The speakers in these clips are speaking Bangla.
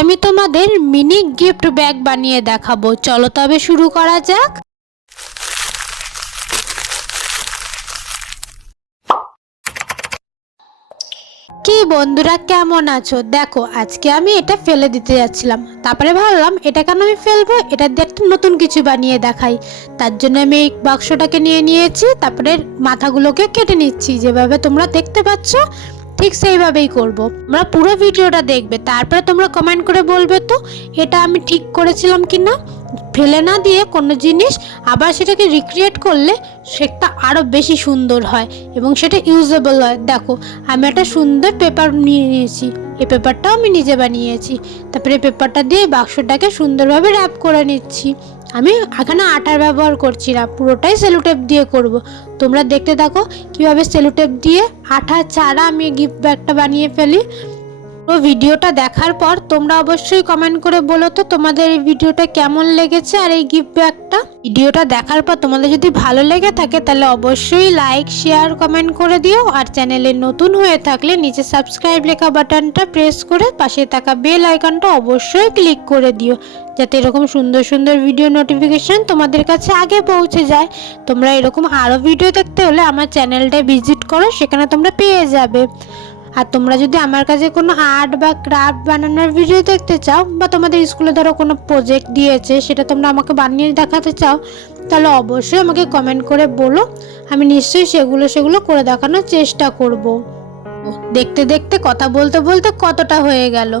আমি তোমাদের মিনি গিফট ব্যাগ বানিয়ে দেখাবো। চলো তবে শুরু করা যাক। কি বন্ধুরা, কেমন আছো? দেখো, আজকে আমি এটা ফেলে দিতে যাচ্ছিলাম, তারপরে ভাবলাম এটা কেন আমি ফেলবো, এটা দিয়ে একটা নতুন কিছু বানিয়ে দেখাই। তার জন্য আমি এই বাক্সটাকে নিয়েছি, তারপরে মাথাগুলোকে কেটে নিচ্ছি। যেভাবে তোমরা দেখতে পাচ্ছ ঠিক সেইভাবেই করব। তোমরা পুরো ভিডিওটা দেখবে, তারপরে তোমরা কমেন্ট করে বলবে তো এটা আমি ঠিক করেছিলাম কি না। ফেলে না দিয়ে কোনো জিনিস আবার সেটাকে রিক্রিয়েট করলে সেটা আরও বেশি সুন্দর হয় এবং সেটা ইউজেবল হয়। দেখো, আমি একটা সুন্দর পেপার নিয়েছি, এই পেপারটাও আমি নিজে বানিয়েছি। তারপরে পেপারটা দিয়ে বাক্সটাকে সুন্দরভাবে র্যাপ করে নিচ্ছি। আমি এখানে আটার ব্যবহার করছি না, পুরোটাই সেলোটেপ দিয়ে করব। তোমরা দেখতে থাকো কিভাবে সেলোটেপ দিয়ে আঠা ছাড়া আমি গিফট ব্যাগটা বানিয়ে ফেলি। তো ভিডিওটা দেখার পর তোমরা অবশ্যই কমেন্ট করে বলো তো তোমাদের এই ভিডিওটা কেমন লেগেছে আর এই গিফট ব্যাগটা। ভিডিওটা দেখার পর তোমাদের যদি ভালো লেগে থাকে তাহলে অবশ্যই লাইক, শেয়ার, কমেন্ট করে দিও। আর চ্যানেলে নতুন হয়ে থাকলে নিচে সাবস্ক্রাইব লেখা বাটনটা প্রেস করে পাশে থাকা বেল আইকনটা অবশ্যই ক্লিক করে দিও, যাতে এরকম সুন্দর সুন্দর ভিডিও নোটিফিকেশন তোমাদের কাছে আগে পৌঁছে যায়। তোমরা এরকম আরও ভিডিও দেখতে হলে আমার চ্যানেলটা ভিজিট করো, সেখানে তোমরা পেয়ে যাবে। আর তোমরা যদি আমার কাছে কোনো আর্ট বা ক্রাফট বানানোর ভিডিও দেখতে চাও, বা তোমাদের স্কুলে ধরো কোনো প্রজেক্ট দিয়েছে সেটা তোমরা আমাকে বানিয়ে দেখাতে চাও, তাহলে অবশ্যই আমাকে কমেন্ট করে বলো। আমি নিশ্চয়ই সেগুলো করে দেখানোর চেষ্টা করব। দেখতে দেখতে কথা বলতে বলতে কতটা হয়ে গেল।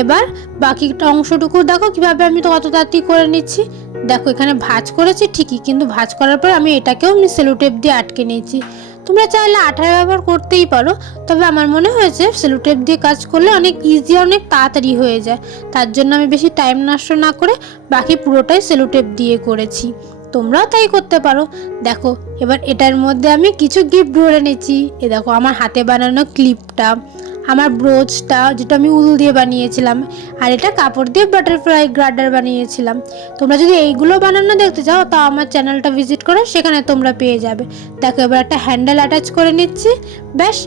এবার বাকি অংশটুকু দেখো কিভাবে আমি তো কত তাড়াতাড়ি করে নিচ্ছি। দেখো, এখানে ভাঁজ করেছি ঠিকই, কিন্তু ভাঁজ করার পর আমি এটাকেও সেলোটেপ দিয়ে আটকে নিয়েছি। তোমরা চাইলে আঠার ব্যবহার করতেই পারো, তবে আমার মনে হয়েছে সেলোটেপ দিয়ে কাজ করলে অনেক ইজি, অনেক তাড়াতাড়ি হয়ে যায়। তার জন্য আমি বেশি টাইম নষ্ট না করে বাকি পুরোটাই সেলোটেপ দিয়ে করেছি। তোমরাও তাই করতে পারো। দেখো, এবার এটার মধ্যে আমি কিছু গিফট ভরে নিয়েছি। এ দেখো, আমার হাতে বানানো ক্লিপটা, আমার ব্রোচটা যেটা আমি উল দিয়ে বানিয়েছিলাম, আর এটা কাপড় দিয়ে বাটারফ্লাই গার্ডার বানিয়েছিলাম। তোমরা যদি এইগুলো বানানো দেখতে চাও তা আমার চ্যানেলটা ভিজিট করো, সেখানে তোমরা পেয়ে যাবে। দেখো, এবার একটা হ্যান্ডেল অ্যাটাচ করে নিচ্ছি। ব্যাস,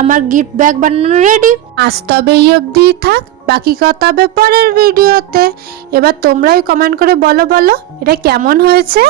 আমার গিফট ব্যাগ বানানো রেডি। আজ তবে এই অবধি থাক, বাকি কথা হবে পরের ভিডিওতে। এবার তোমরাই কমেন্ট করে বলো এটা কেমন হয়েছে।